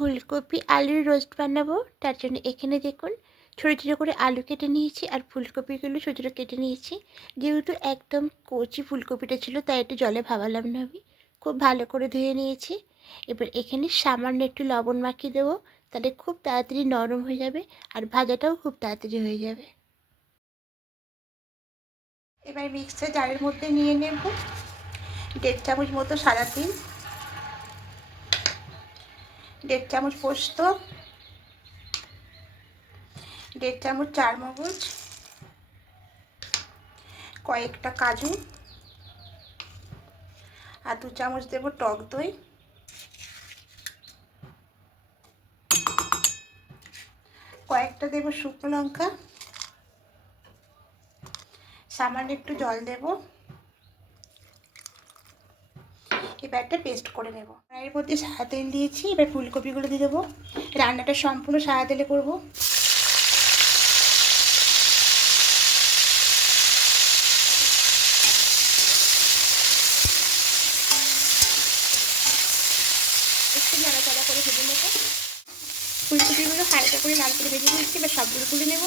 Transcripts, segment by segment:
ফুলকপি আলুর রোস্ট বানাবো। তার জন্য এখানে দেখুন ছোটো ছোটো করে আলু কেটে নিয়েছি আর ফুলকপিগুলো ছোটো ছোটো কেটে নিয়েছি। যেহেতু একদম কচি ফুলকপিটা ছিল তাই একটু জলে ভাবালাম না, আমি খুব ভালো করে ধুয়ে নিয়েছি। এবার এখানে সামান্য একটু লবণ মাখিয়ে দেবো, তাহলে খুব তাড়াতাড়ি নরম হয়ে যাবে আর ভাজাটাও খুব তাড়াতাড়ি হয়ে যাবে। এবার মিক্সার জারের মধ্যে নিয়ে নেব 1.5 চামচ মতো সাদা তিল, 1.5 চামচ পোস্ত, 1.5 চামচ চারমগজ, কয়েকটা কাজু আর 2 চামচ দেব টক দই, কয়েকটা দেব শুকনো লঙ্কা, সামান্য একটু জল দেব। এবার একটা পেস্ট করে নেব। এর মধ্যে সাদা তেল দিয়েছি, এবার ফুলকপিগুলো দিয়ে দেবো। রান্নাটা সম্পূর্ণ সাদা তেলে করবো। একটু নাড়াচাড়া করে ভেজে নেব। ফুলকপিগুলো হালকা করে লাল করে ভেজে নিয়েছি, এবার সবগুলো তুলে নেব।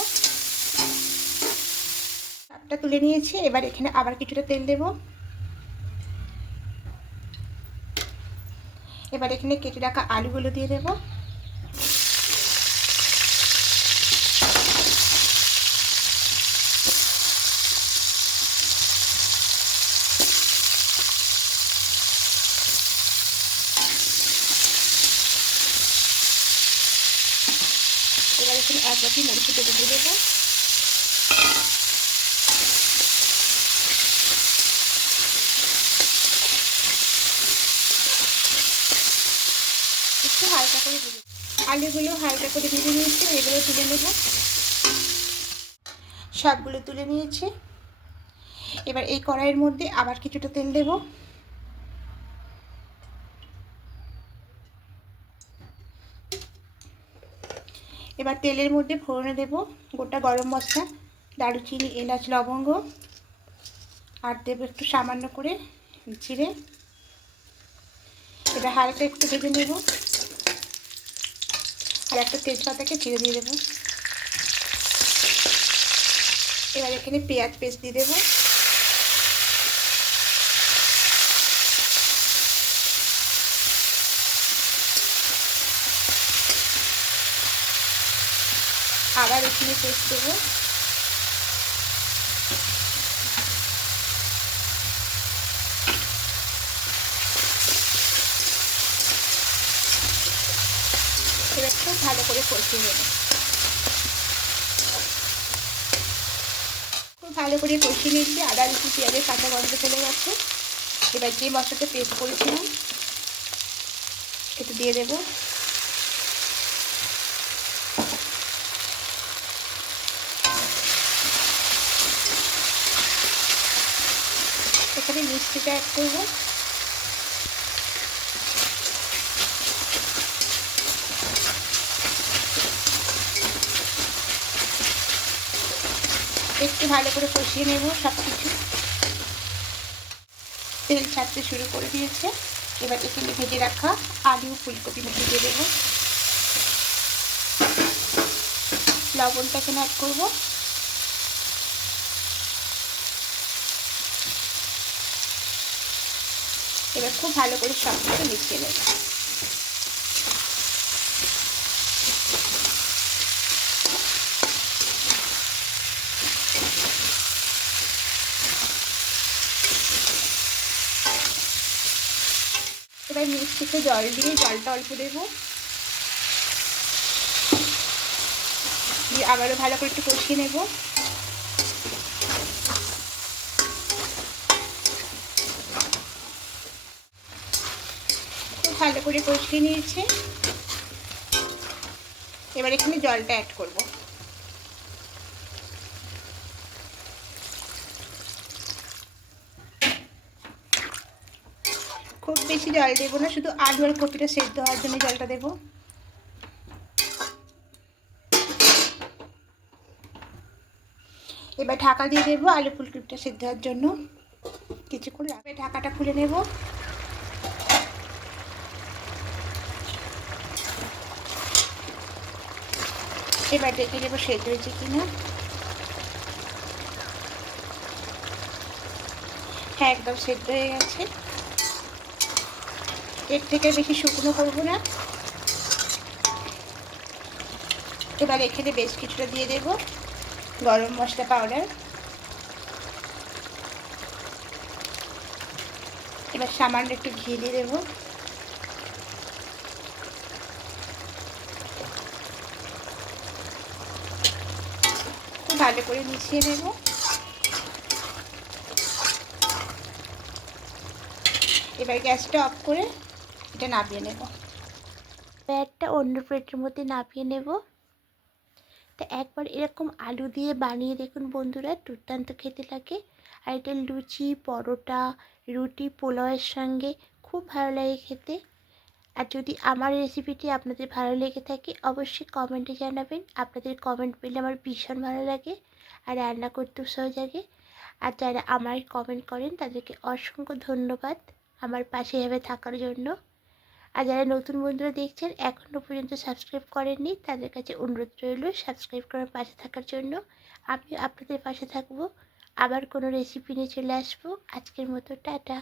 সবটা তুলে নিয়েছি, এবার এখানে আবার কিছুটা তেল দেব। এবার এখানে কেটে রাখা আলুগুলো দিয়ে দেব। এবার এখানে 1 বাটি মরিচের গুঁড়ো দিয়ে দেবো। একটু হালকা করে ভেজে, আলুগুলো হালকা করে ভেজে নিয়েছি, এগুলো তুলে নেব। সবগুলো তুলে নিয়েছি। এবার এই কড়াইয়ের মধ্যে আবার কিছুটা তেল দেব। এবার তেলের মধ্যে ফোড়নে দেব গোটা গরম মশলা, দারুচিনি, এলাচ, লবঙ্গ আর দেব একটু সামান্য করে জিরে। এটা হালকা একটু ভেজে নেব আর একটা তেজপাতাকে ছিঁড়ে দিয়ে দেবো। এবার এখানে পেঁয়াজ পেস্ট দিয়ে দেবো। আবার এখানে পেস্ট দেবো। এবার খুব ভালো করে কষিয়ে নেব। খুব ভালো করে কষিয়ে নিয়েছি, আদা রসুন পেঁয়াজের কাঁচা গন্ধ চলে গেছে। এবার যে মশলাটা পেস্ট করেছিলাম এটা দিয়ে দেবো। এখানে মিষ্টিটা অ্যাড করবো। একটু ভালো করে কষিয়ে নেব সব কিছু। তেল ছাড়তে শুরু করে দিয়েছে। এবার এখানে ভেজে রাখা আলু ফুলকপি মেখে দিয়ে দেবো। লবণটা এখানে অ্যাড করবো। এবার খুব ভালো করে সব কিছু মিশিয়ে নেব। এবার মিষ্টিতে জল দিয়ে, জলটা অল্প দেবো, দিয়ে আবারও ভালো করে একটু কষিয়ে নেব। খুব ভালো করে কষিয়ে নিয়েছে। এবার এখানে জলটা অ্যাড করব। খুব বেশি জল দেবো না, শুধু আলু আর কপিটা সেদ্ধ হওয়ার জন্য জলটা দেবো। এবার ঢাকা দিয়ে দেবো আলু ফুলকপিটা সেদ্ধ হওয়ার জন্য। কিছুক্ষণ রাখবে, ঢাকাটা খুলে নেব। এবার দেখে নেবো সেদ্ধ হয়েছে কিনা। হ্যাঁ, একদম সেদ্ধ হয়ে গেছে। এর থেকে বেশি শুকনো করবো না। এবার এখানে বেশ কিছুটা দিয়ে দেবো গরম মশলা পাউডার। এবার সামান্য একটু ঘি দিয়ে দেবো। খুব ভালো করে মিশিয়ে নেব। এবার গ্যাসটা অফ করে এটা নামিয়ে নেব। ব্যাটটা অন্য প্লেটের মধ্যে নামিয়ে নেব। তা একবার এরকম আলু দিয়ে বানিয়ে দেখুন বন্ধুরা, দুর্দান্ত খেতে লাগে। আর এটা লুচি, পরোটা, রুটি, পোলাওয়ের সঙ্গে খুব ভালো লাগে খেতে। আর যদি আমার রেসিপিটি আপনাদের ভালো লেগে থাকে অবশ্যই কমেন্টে জানাবেন। আপনাদের কমেন্ট পেলে আমার ভীষণ ভালো লাগে আর রান্না করতেও সহজ লাগে। আর যারা আমায় কমেন্ট করেন তাদেরকে অসংখ্য ধন্যবাদ আমার পাশে এভাবে থাকার জন্য। আর যারা নতুন বন্ধুরা দেখছেন এখনও পর্যন্ত সাবস্ক্রাইব করেননি তাদের কাছে অনুরোধ রইল সাবস্ক্রাইব করার পাশে থাকার জন্য। আমি আপনাদের পাশে থাকবো। আবার কোনো রেসিপি নিয়ে চলে আসবো। আজকের মতো টাটা।